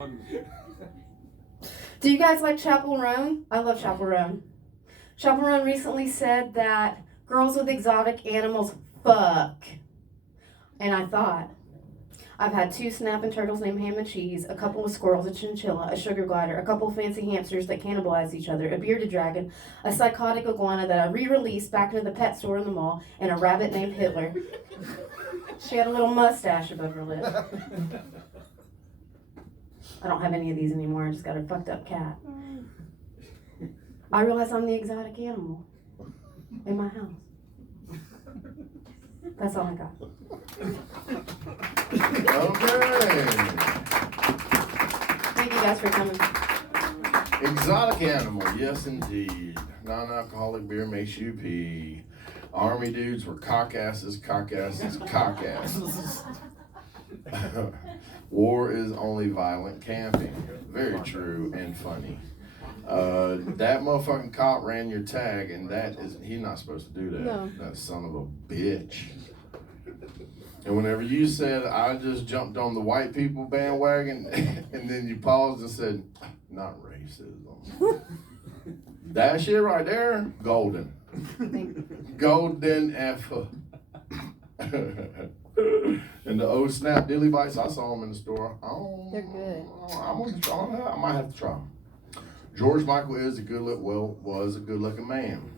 Do you guys like Chappell Roan? I love Chappell Roan. Chappell Roan recently said that girls with exotic animals fuck. And I thought, I've had 2 snapping turtles named Ham and Cheese, a couple of squirrels, a chinchilla, a sugar glider, a couple of fancy hamsters that cannibalize each other, a bearded dragon, a psychotic iguana that I re-released back into the pet store in the mall, and a rabbit named Hitler. She had a little mustache above her lip. I don't have any of these anymore. I just got a fucked up cat. I realize I'm the exotic animal in my house. That's all I got. Okay. Thank you guys for coming. Exotic animal, yes indeed. Non-alcoholic beer makes you pee. Army dudes were cockasses, cockasses, cockasses. War is only violent camping. Very true and funny. That motherfucking cop ran your tag, and he's not supposed to do that. No. That son of a bitch. And whenever you said, I just jumped on the white people bandwagon, and then you paused and said, not racism. That shit right there, golden. Golden F. And the old snap dilly bites, I saw them in the store. They're good. I'm gonna try them. I might have to try them. George Michael was a good-looking man.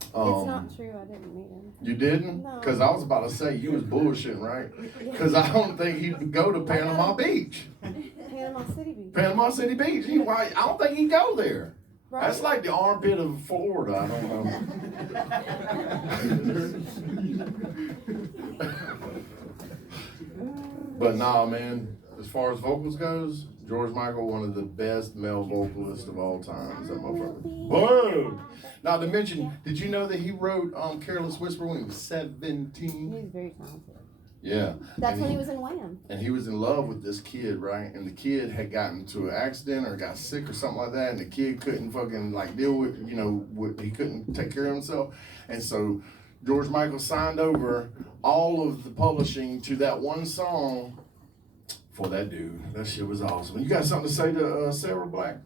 It's not true. I didn't meet him. You didn't? No. Because I was about to say you was bullshitting, right? Because I don't think he'd go to Panama Beach. Panama City Beach. Panama City Beach. I don't think he'd go there. Right. That's like the armpit of Florida. I don't know. But nah, man. As far as vocals goes, George Michael, one of the best male vocalists of all time. That motherfucker. Boom! Now to mention, did you know that he wrote Careless Whisper when he was 17? He's very talented. Yeah. That's when he was in Wham. And he was in love with this kid, right? And the kid had gotten into an accident or got sick or something like that, and the kid couldn't fucking deal with, he couldn't take care of himself. And so George Michael signed over all of the publishing to that one song for that dude. That shit was awesome. You got something to say to Sarah Black?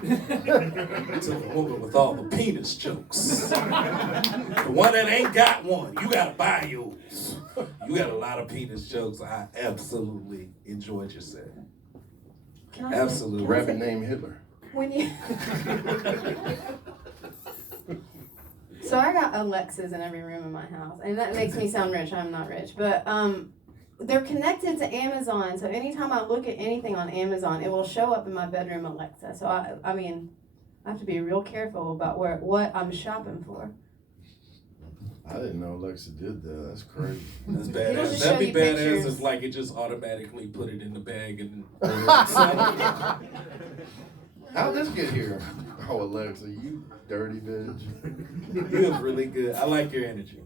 To the woman with all the penis jokes. The one that ain't got one, you gotta buy yours. You got a lot of penis jokes. I absolutely enjoyed your set. Absolutely. Rabbit named Hitler. When you So I got Alexas in every room in my house, and that makes me sound rich. I'm not rich, but they're connected to Amazon. So anytime I look at anything on Amazon, it will show up in my bedroom Alexa. So I have to be real careful about what I'm shopping for. I didn't know Alexa did that. That's crazy. That's It'll badass. just That'd show be you badass pictures. if it just automatically put it in the bag and How'd this get here? Oh, Alexa, you dirty bitch. You're really good. I like your energy.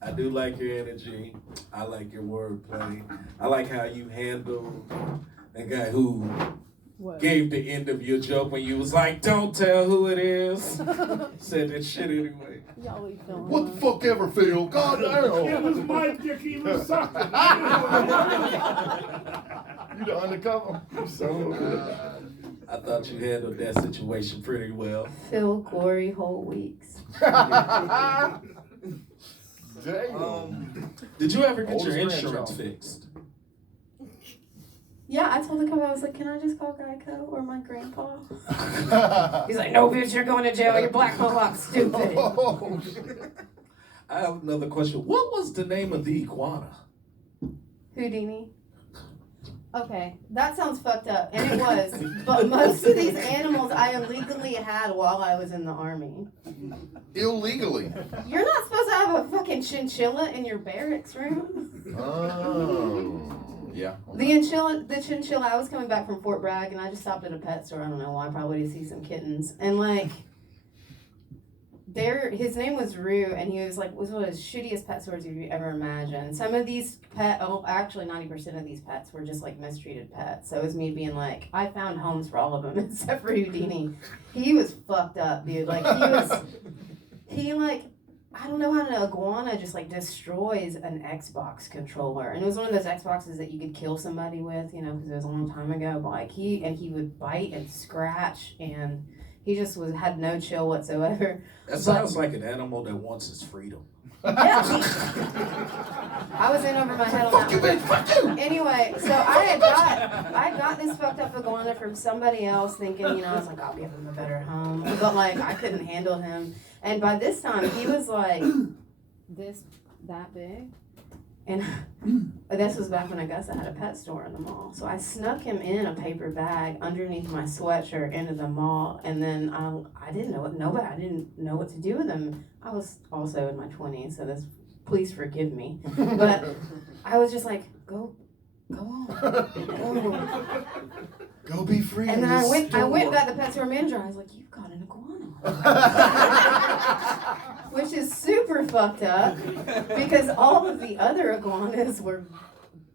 I do like your energy. I like your wordplay. I like how you handle that guy who gave the end of your joke when you was like, don't tell who it is. Said that shit anyway. Y'all be feeling What the fuck ever, Phil? God damn. It was my dick he was sucking. You the undercover? You so I thought you handled that situation pretty well. Phil glory hole weeks. Damn. Did you ever get Oldest your insurance grandchild. fixed? Yeah, I told the couple, I was like, can I just call Geico or my grandpa? He's like, no, bitch, you're going to jail. You're black Mohawk, stupid. Oh, shit. I have another question. What was the name of the iguana? Houdini. Okay, that sounds fucked up, and it was. But most of these animals I illegally had while I was in the army. Illegally. You're not supposed to have a fucking chinchilla in your barracks room. Oh. Yeah. The chinchilla, I was coming back from Fort Bragg, and I just stopped at a pet store. I don't know why, probably to see some kittens. And his name was Rue, and he was one of the shittiest pet stores you've ever imagined. Some of these actually 90% of these pets were just mistreated pets. So it was me being like, I found homes for all of them except for Houdini. He was fucked up, dude. I don't know how an iguana just like destroys an Xbox controller, and it was one of those Xboxes that you could kill somebody with, you know, because it was a long time ago. But like he would bite and scratch, and he just had no chill whatsoever. That sounds like an animal that wants its freedom. Yeah. I was in over my head on that one. Fuck you! Anyway, so I got this fucked up iguana from somebody else, thinking, you know, I was like, I'll give him a better home, but like I couldn't handle him. And by this time, he was like that big. And this was back when I guess I had a pet store in the mall. So I snuck him in a paper bag underneath my sweatshirt into the mall. And then I didn't know what to do with him. I was also in my 20s, so please forgive me. But I was just like, go on. Go be free. And then I went back to the pet store manager. I was like, you've got an iguana. Which is super fucked up because all of the other iguanas were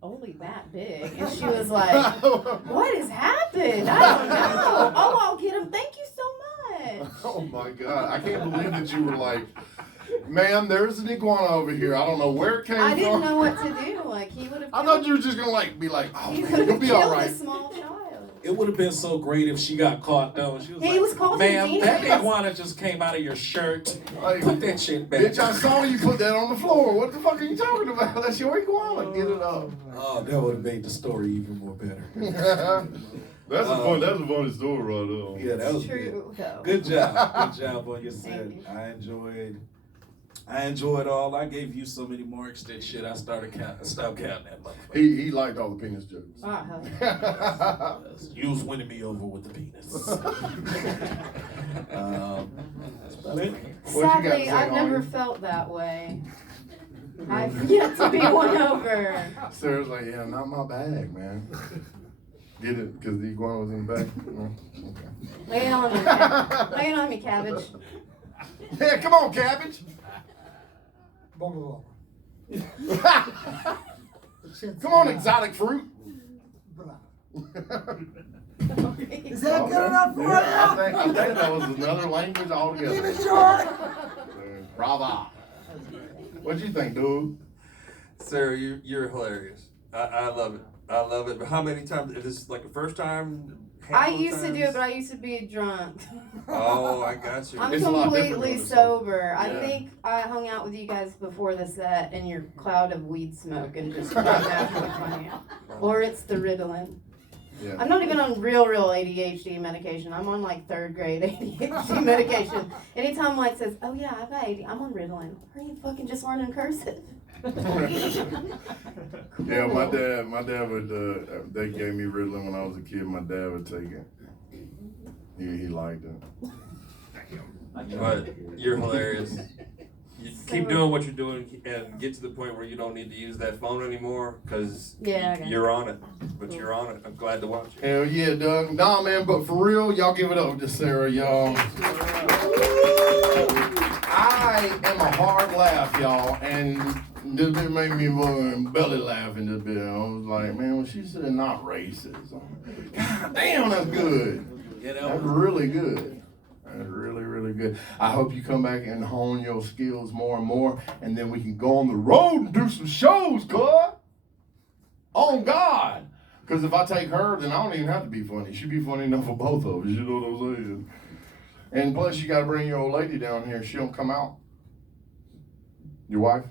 only that big. And she was like, what has happened? I don't know. Oh, I'll get him. Thank you so much. Oh my God. I can't believe that you were like, ma'am, there's an iguana over here. I don't know where it came from. I didn't know what to do. Like, he would have. I thought you were just going to like be like, oh, he man, would you'll have be killed all right. a small child. It would have been so great if she got caught though. She was He like, was called ma'am, a that genius. iguana just came out of your shirt. Like, Put that shit back. bitch, I saw you put that on the floor. What the fuck are you talking about? That's your iguana. Get it up. Oh, that would have made the story even more better. That's a funny story right there. Yeah, that was True, good. though. Good job. Good job on your set. Thank you. I enjoyed all. I gave you so many marks that shit. I stopped counting that motherfucker. He liked all the penis jokes. Oh, hell yeah. You was winning me over with the penis. That's about it. What you got to Sadly, say, I've never homie? felt that way. I've yet to be won over. Sarah's like, yeah, not my bag, man. Get it? Because the iguana was in the bag? No? Okay. Lay it on me, lay it on me, cabbage. Yeah, come on, cabbage. Blah, blah, Come on, exotic fruit. blah. Okay. Is that good enough for I you? think that was another language Keep altogether. it short. Brava. What'd you think, dude? Sarah, you're hilarious. I love it. I love it. But how many times? Is this like the first time? I used to do it, but I used to be drunk. Oh, I got you. I'm It's a lot different completely on this sober. I Yeah. think I hung out with you guys before the set in your cloud of weed smoke and just got naturally funny. Or it's the Ritalin. Yeah. I'm not even on real ADHD medication. I'm on like 3rd grade ADHD medication. Anytime Mike says, oh yeah, I've got ADHD, I'm on Ritalin. Are you fucking just learning cursive? Yeah, my dad would, they gave me Ritalin when I was a kid. My dad would take it. He liked it. But you're hilarious. You keep doing what you're doing and get to the point where you don't need to use that phone anymore because Yeah, I got you're on it. But you're on it. I'm glad to watch it. Hell yeah, Doug. Nah, man, but for real, y'all give it up to Sarah, y'all. I am a hard laugh, y'all, and this bit made me belly laughing this bit. I was like, man, when she said not racist, God damn, that's good. You That's know, really good. That's really, really good. I hope you come back and hone your skills more and more, and then we can go on the road and do some shows, cuz. On God. Because if I take her, then I don't even have to be funny. She'd be funny enough for both of us, you know what I'm saying? And plus, you got to bring your old lady down here. She don't come out. Your wife?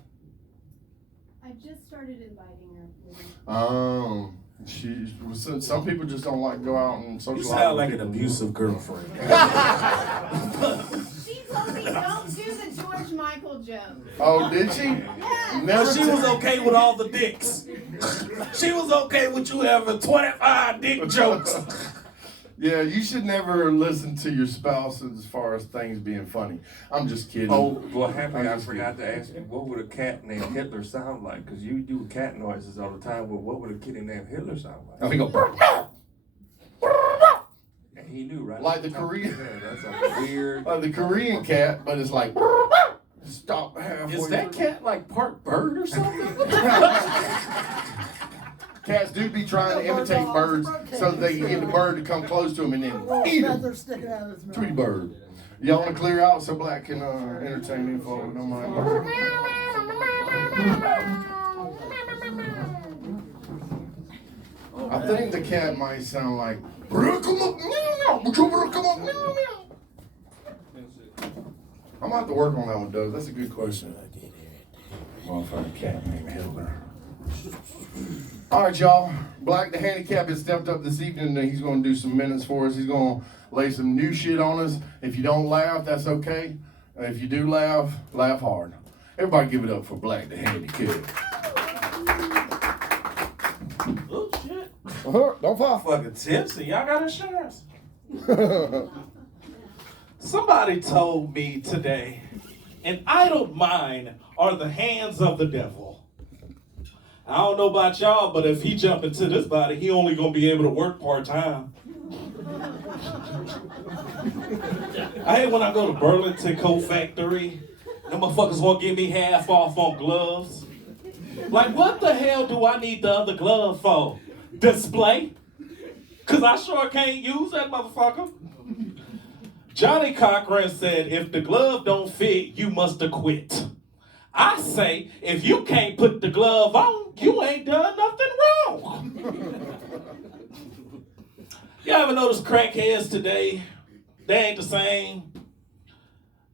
I just started inviting her. Some people just don't like to go out and you socialize. sound like with an people. abusive girlfriend. She told me don't do the George Michael joke. Oh, did she? Yeah. Never She was okay with all the dicks. She was okay with you having 25 dick jokes. Yeah, you should never listen to your spouse as far as things being funny. I'm just kidding. Oh, well, happy I forgot to ask you, what would a cat named Hitler sound like? Because you do cat noises all the time. Well, what would a kitty named Hitler sound like? Oh, he go, And he knew, right? Like the Korean- Yeah, that's like weird. the Korean cat, but it's like, stop halfway. Is that through. cat like part bird or something? Cats do be trying to imitate birds so that they can get the bird to come close to them and then eat them. Feather sticking out of his mouth. Tweety bird. Y'all want to clear out so Black can entertain you folks? Don't mind. I think the cat might sound like. I'm gonna have to work on that one, Doug. That's a good question. Motherfucking cat named Hitler. All right, y'all. Black the handicap has stepped up this evening and he's gonna do some minutes for us. He's gonna lay some new shit on us. If you don't laugh, that's okay. If you do laugh, laugh hard. Everybody give it up for Black the handicap. Oh shit. Don't fall. Fucking tipsy. Y'all got insurance? Somebody told me today, an idle mind are the hands of the devil. I don't know about y'all, but if he jump into this body, he only gonna be able to work part-time. I hate when I go to Burlington Coat Factory, them motherfuckers won't give me half off on gloves. Like, what the hell do I need the other glove for? Display? Cause I sure can't use that motherfucker. Johnny Cochran said, if the glove don't fit, you must have quit. I say, if you can't put the glove on, you ain't done nothing wrong. Y'all ever notice crackheads today? They ain't the same.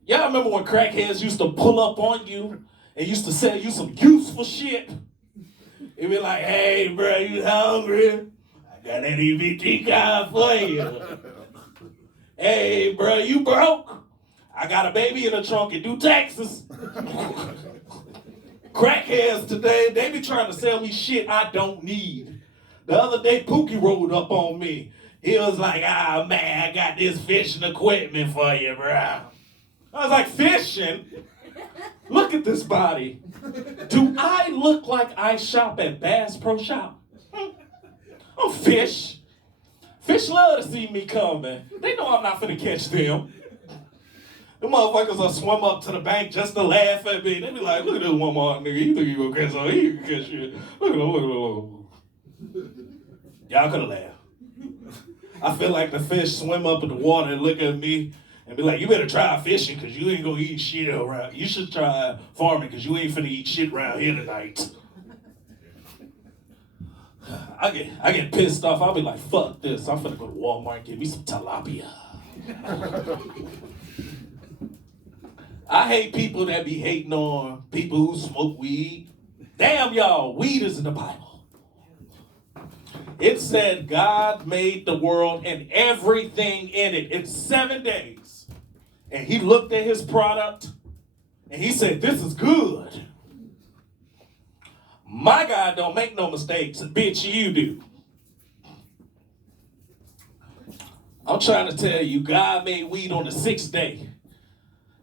Y'all remember when crackheads used to pull up on you and used to sell you some useful shit? It'd be like, hey, bro, you hungry? I got that EBT card for you. Hey, bro, you broke? I got a baby in the trunk and do taxes. Crackheads today, they be trying to sell me shit I don't need. The other day, Pookie rolled up on me. He was like, ah, man, I got this fishing equipment for you, bro. I was like, fishing? Look at this body. Do I look like I shop at Bass Pro Shop? Oh, fish. Fish love to see me coming. They know I'm not finna catch them. The motherfuckers will swim up to the bank just to laugh at me. They be like, look at this one more nigga. You think you gonna catch something? You can catch shit. Look at him. Y'all could have laughed. I feel like the fish swim up in the water and look at me and be like, you better try fishing because you ain't gonna eat shit around. You should try farming because you ain't finna eat shit around here tonight. I get pissed off. I'll be like, fuck this. I'm finna go to Walmart and get me some tilapia. I hate people that be hating on people who smoke weed. Damn y'all, weed is in the Bible. It said God made the world and everything in it in 7 days. And he looked at his product and he said, this is good. My God don't make no mistakes, bitch, you do. I'm trying to tell you, God made weed on the 6th day.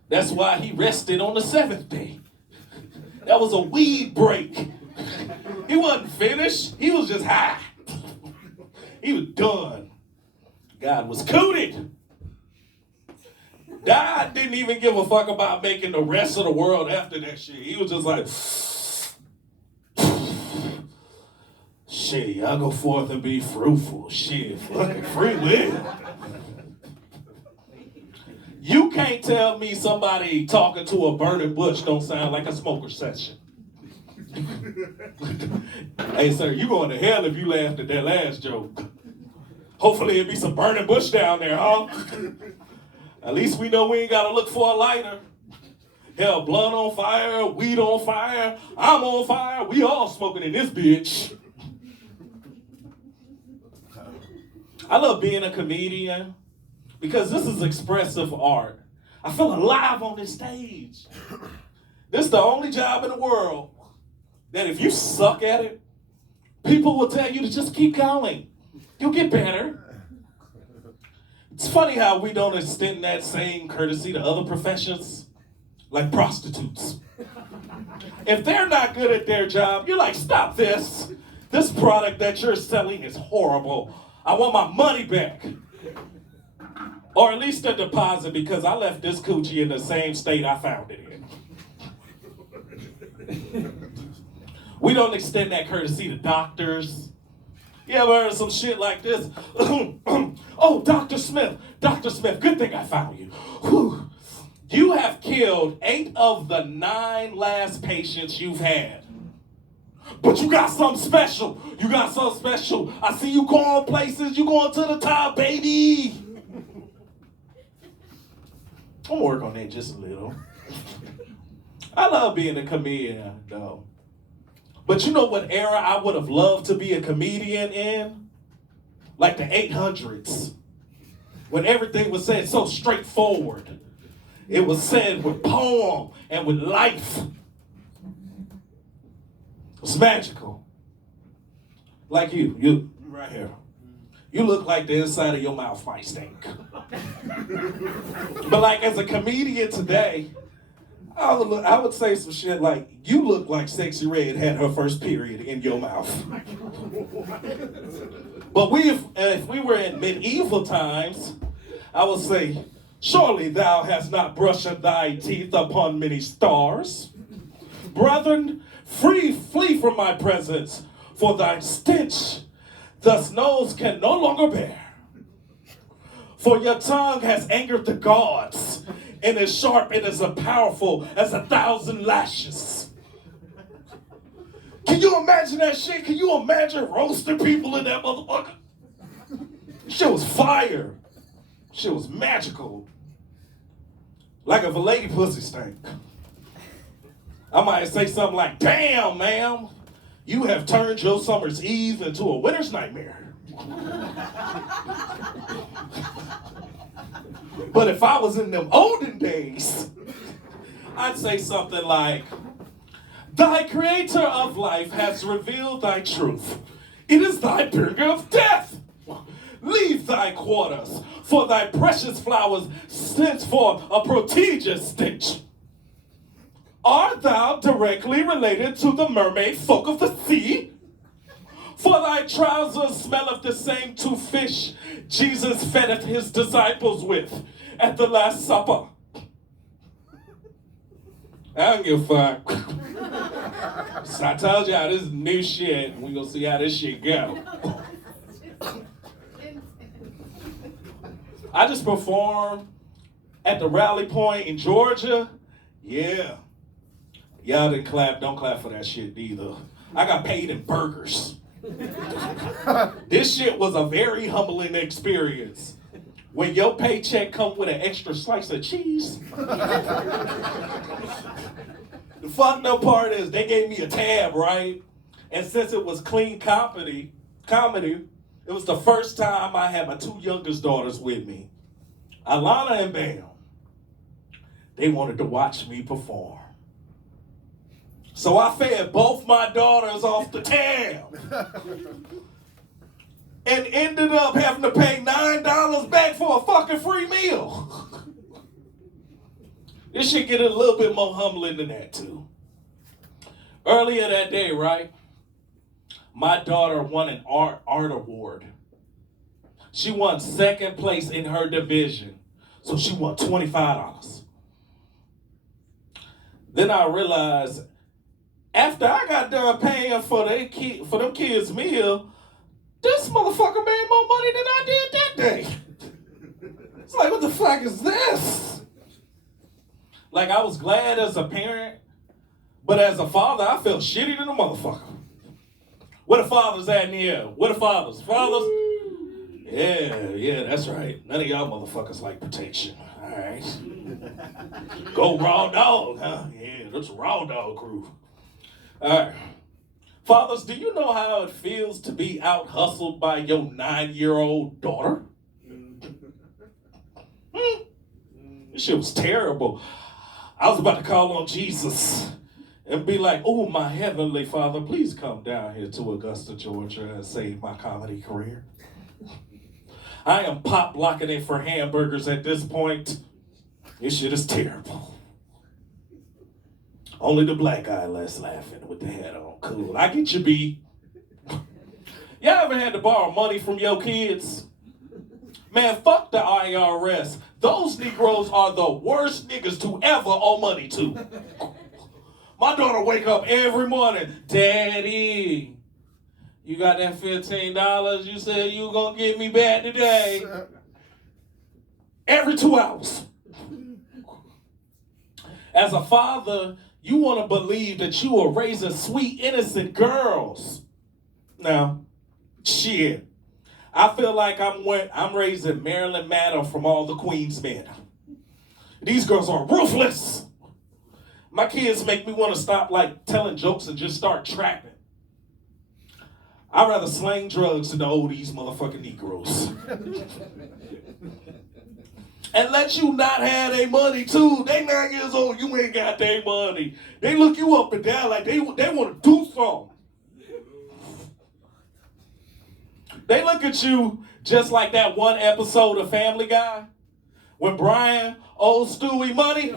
That's why he rested on the 7th day. That was a weed break. He wasn't finished. He was just high. He was done. God was cooted. God didn't even give a fuck about making the rest of the world after that shit. He was just like, shit, y'all go forth and be fruitful. Shit, fucking free will. You can't tell me somebody talking to a burning bush don't sound like a smoker session. Hey, sir, you going to hell if you laughed at that last joke. Hopefully it'll be some burning bush down there, huh? At least we know we ain't got to look for a lighter. Hell, blunt on fire, weed on fire, I'm on fire. We all smoking in this bitch. I love being a comedian because this is expressive art. I feel alive on this stage. This is the only job in the world that if you suck at it, people will tell you to just keep going. You'll get better. It's funny how we don't extend that same courtesy to other professions, like prostitutes. If they're not good at their job, you're like, stop this. This product that you're selling is horrible. I want my money back. Or at least a deposit because I left this coochie in the same state I found it in. We don't extend that courtesy to doctors. You ever heard some shit like this? Oh, Dr. Smith, good thing I found you. Whew. You have killed 8 of the 9 last patients you've had. But you got something special. I see you going places. You going to the top, baby. I'm gonna work on that just a little. I love being a comedian, though. But you know what era I would have loved to be a comedian in? Like the 800s. When everything was said so straightforward. It was said with poem and with life. It was magical. Like you right here. You look like the inside of your mouth might stink. But like as a comedian today, I would say some shit like, you look like Sexy Red had her first period in your mouth. But if we were in medieval times, I would say, surely thou hast not brushed thy teeth upon many stars. Brethren, flee from my presence, for thy stench thus nose can no longer bear. For your tongue has angered the gods, and is sharp and as powerful as 1,000 lashes. Can you imagine that shit? Can you imagine roasting people in that motherfucker? Shit was fire. Shit was magical. Like if a lady pussy stank, I might say something like, damn, ma'am, you have turned your summer's eve into a winter's nightmare. But if I was in them olden days, I'd say something like, thy creator of life has revealed thy truth. It is thy bringer of death. Leave thy quarters, for thy precious flowers sends forth a prodigious stench. Art thou directly related to the mermaid folk of the sea? For thy trousers smelleth the same two fish Jesus feedeth his disciples with at the Last Supper. I don't give a fuck. So I told y'all this is new shit, and we gonna see how this shit go. I just performed at the Rally Point in Georgia. Yeah. Y'all didn't clap. Don't clap for that shit either. I got paid in burgers. This shit was a very humbling experience. When your paycheck come with an extra slice of cheese. The fucked up part is they gave me a tab, right? And since it was clean comedy, it was the first time I had my 2 youngest daughters with me, Alana and Bam. They wanted to watch me perform. So I fed both my daughters off the tab. And ended up having to pay $9 back for a fucking free meal. This shit get a little bit more humbling than that too. Earlier that day, right? My daughter won an art award. She won 2nd place in her division. So she won $25. Then I realized, after I got done paying for them kids' meal, this motherfucker made more money than I did that day. It's like, what the fuck is this? Like, I was glad as a parent, but as a father, I felt shitty than a motherfucker. Where the fathers at in here? Where the fathers? Fathers? Yeah, that's right. None of y'all motherfuckers like protection. All right. Go raw dog, huh? Yeah, that's a raw dog crew. All right. Fathers, do you know how it feels to be out hustled by your 9-year-old daughter? This shit was terrible. I was about to call on Jesus and be like, oh, my heavenly Father, please come down here to Augusta, Georgia and save my comedy career. I am pop locking it for hamburgers at this point. This shit is terrible. Only the black guy less laughing with the hat on. Cool. I get you, B. Y'all ever had to borrow money from your kids? Man, fuck the IRS. Those Negroes are the worst niggas to ever owe money to. My daughter wake up every morning, Daddy, You got that $15 you said you were going to give me back today. Every 2 hours. As a father, you want to believe that you are raising sweet, innocent girls. Now, shit. I feel like I'm raising Marilyn Manson from all the Queen's men. These girls are ruthless. My kids make me want to stop like telling jokes and just start trapping. I'd rather slang drugs than to owe these motherfucking Negroes. And let you not have their money too. They 9 years old, you ain't got their money. They look you up and down like they want to do something. They look at you just like that one episode of Family Guy when Brian owed Stewie money.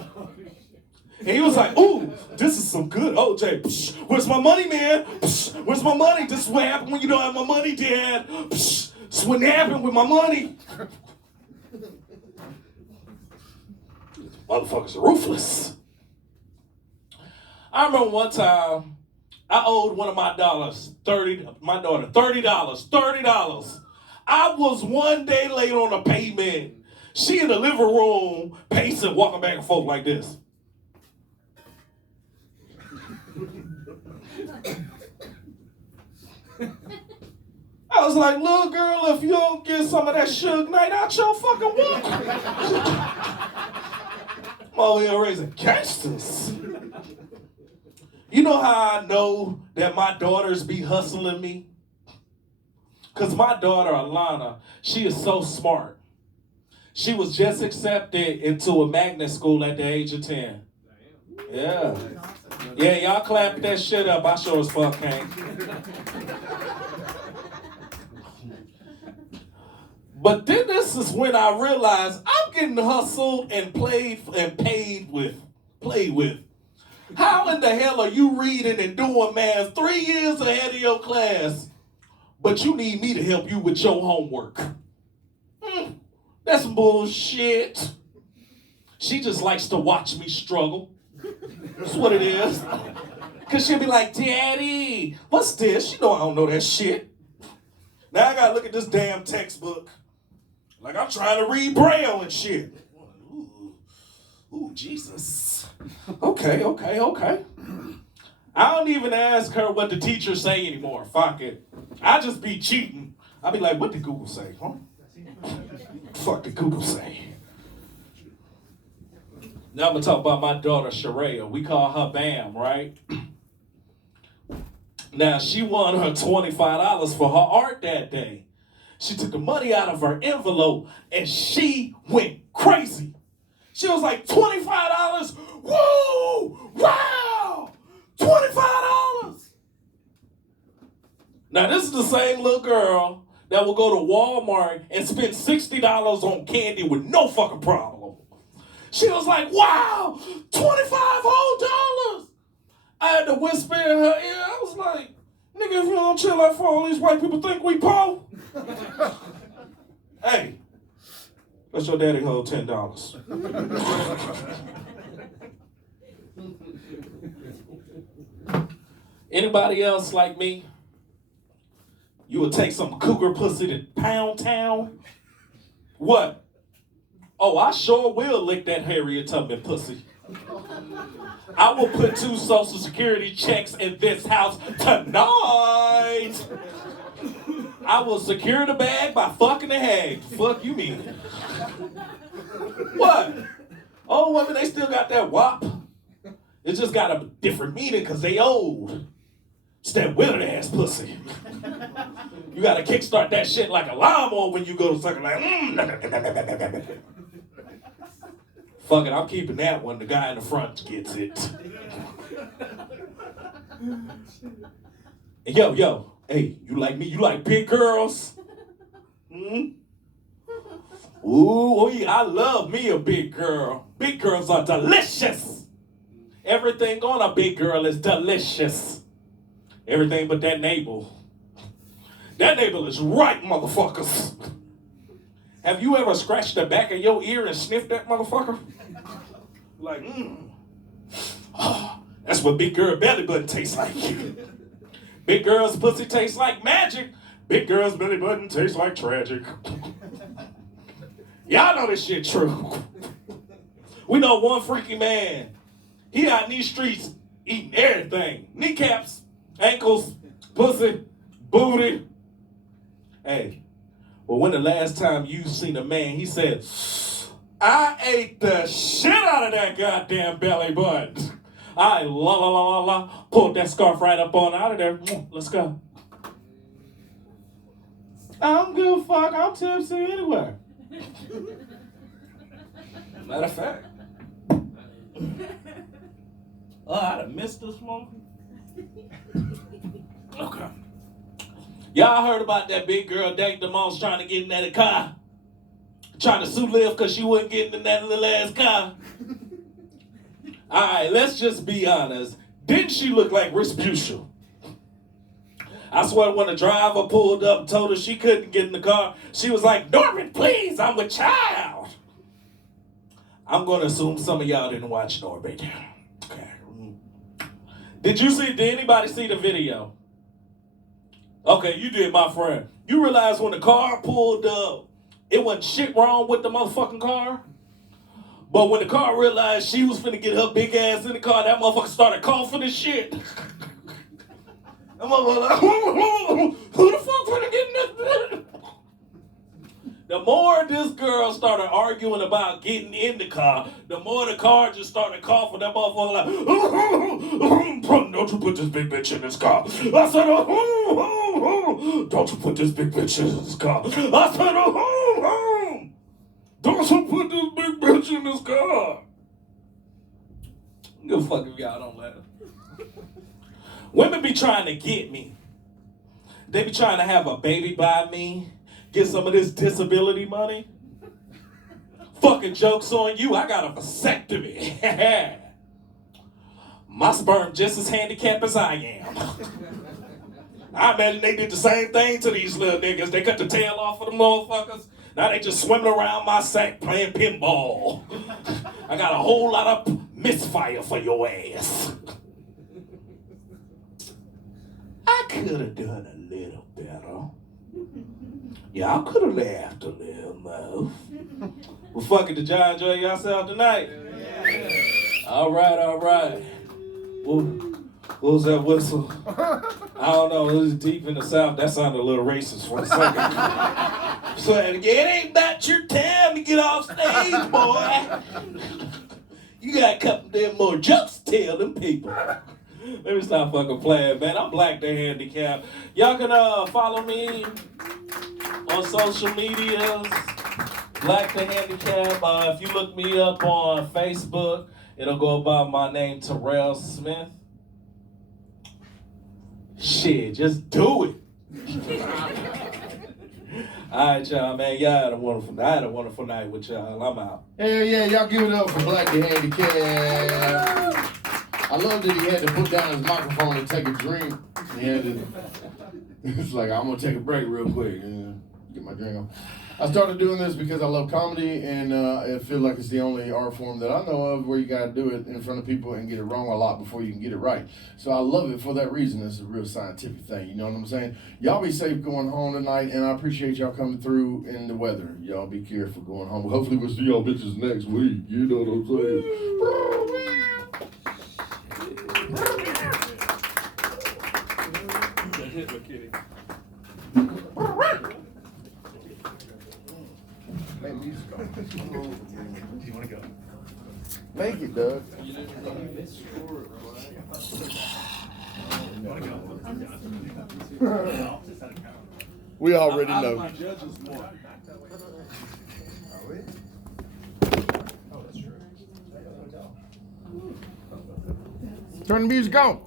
And he was like, ooh, this is some good OJ. Psh, where's my money, man? Psh, where's my money? This is what happened when you don't have my money, Dad. Psh, this is what happened with my money. Motherfuckers are ruthless. I remember one time I owed one of my daughter $30. I was one day late on a payment. She in the living room, pacing, walking back and forth like this. I was like, little girl, if you don't get some of that Suge Knight out your fucking walk. I'm over here raising gangsters. You know how I know that my daughters be hustling me? Because my daughter, Alana, she is so smart. She was just accepted into a magnet school at the age of 10. Yeah. Yeah, y'all clap that shit up. I sure as fuck can't. But then this is when I realized I'm getting hustled and played with. How in the hell are you reading and doing math 3 years ahead of your class, but you need me to help you with your homework? That's bullshit. She just likes to watch me struggle. That's what it is. Because she'll be like, Daddy, what's this? You know I don't know that shit. Now I gotta look at this damn textbook. Like I'm trying to read Braille and shit. Ooh, Jesus. Okay. I don't even ask her what the teachers say anymore. Fuck it. I just be cheating. I be like, what did Google say, huh? Fuck did Google say? Now I'm gonna talk about my daughter, Sheraya. We call her Bam, right? Now she won her $25 for her art that day. She took the money out of her envelope and she went crazy. She was like, $25? Woo! Wow! $25! Now this is the same little girl that will go to Walmart and spend $60 on candy with no fucking problem. She was like, wow, $25 whole dollars. I had to whisper in her ear. I was like, nigga, if you don't chill out for all these white people think we poor. Hey, let your daddy hold $10. Anybody else like me? You would take some cougar pussy to Pound Town? What? Oh, I sure will lick that Harriet Tubman pussy. I will put 2 Social Security checks in this house tonight. I will secure the bag by fucking the hag. Fuck you mean? What? Oh, women, they still got that wop. It just got a different meaning because they old. It's that withered ass pussy. You gotta kickstart that shit like a lawnmower when you go to suck it like, Fuck it, I'm keeping that one. The guy in the front gets it. Yo, hey, you like me? You like big girls? Ooh, yeah, I love me a big girl. Big girls are delicious. Everything on a big girl is delicious. Everything but that navel. That navel is right, motherfuckers. Have you ever scratched the back of your ear and sniffed that motherfucker? Like, oh, that's what big girl belly button tastes like. Big girl's pussy tastes like magic. Big girl's belly button tastes like tragic. Y'all know this shit true. We know one freaky man. He out in these streets eating everything. Kneecaps, ankles, pussy, booty. Hey, well, when the last time you seen a man, he said, I ate the shit out of that goddamn belly button. I pulled that scarf right up on out of there. Let's go. I don't give a fuck. I'm tipsy anyway. Matter of fact. Oh, I'd have missed this one. Okay. Y'all heard about that big girl dating the mom's trying to get in that car? Trying to sue Liv because she wasn't getting in that little ass car? Alright, let's just be honest. Didn't she look like Respucia? I swear when the driver pulled up and told her she couldn't get in the car, she was like, Norman, please, I'm a child. I'm going to assume some of y'all didn't watch Norbit. Okay. Did anybody see the video? Okay, you did, my friend. You realize when the car pulled up, it wasn't shit wrong with the motherfucking car? But when the car realized she was finna get her big ass in the car, that motherfucker started coughing and shit. That motherfucker like, who the fuck finna get in this? The more this girl started arguing about getting in the car, the more the car just started coughing. That motherfucker like, don't you put this big bitch in this car. I said, don't you put this big bitch in this car. I said, don't you put this big bitch in this car. Give a fuck if y'all don't laugh. Women be trying to get me. They be trying to have a baby by me. Get some of this disability money. Fucking joke's on you, I got a vasectomy. My sperm just as handicapped as I am. I imagine they did the same thing to these little niggas. They cut the tail off of them motherfuckers. Now they just swimming around my sack playing pinball. I got a whole lot of misfire for your ass. I could have done a little better. Y'all could have laughed a little more. Well, fuck it, did y'all enjoy yourself tonight? Yeah. All right. What was that whistle? I don't know, it was deep in the South. That sounded a little racist for a second. So it ain't about your time to get off stage, boy. You got a couple damn more jokes to tell them people. Let me stop fucking playing, man. I'm Black the Handicap. Y'all can follow me on social medias, Black the Handicap. If you look me up on Facebook, it'll go by my name, Terrell Smith. Shit, just do it. All right, y'all, man. Y'all had a wonderful night with y'all. I'm out. Yeah, y'all give it up for Black the Handicap. I love that he had to put down his microphone and take a drink. It's like, I'm gonna take a break real quick and get my drink on. I started doing this because I love comedy, and I feel like it's the only art form that I know of where you gotta do it in front of people and get it wrong a lot before you can get it right. So I love it for that reason. It's a real scientific thing, you know what I'm saying? Y'all be safe going home tonight, and I appreciate y'all coming through in the weather. Y'all be careful going home. Hopefully we'll see y'all bitches next week, you know what I'm saying? Make music go. Do you want to go? Make it, Doug. We already know. Turn the music on.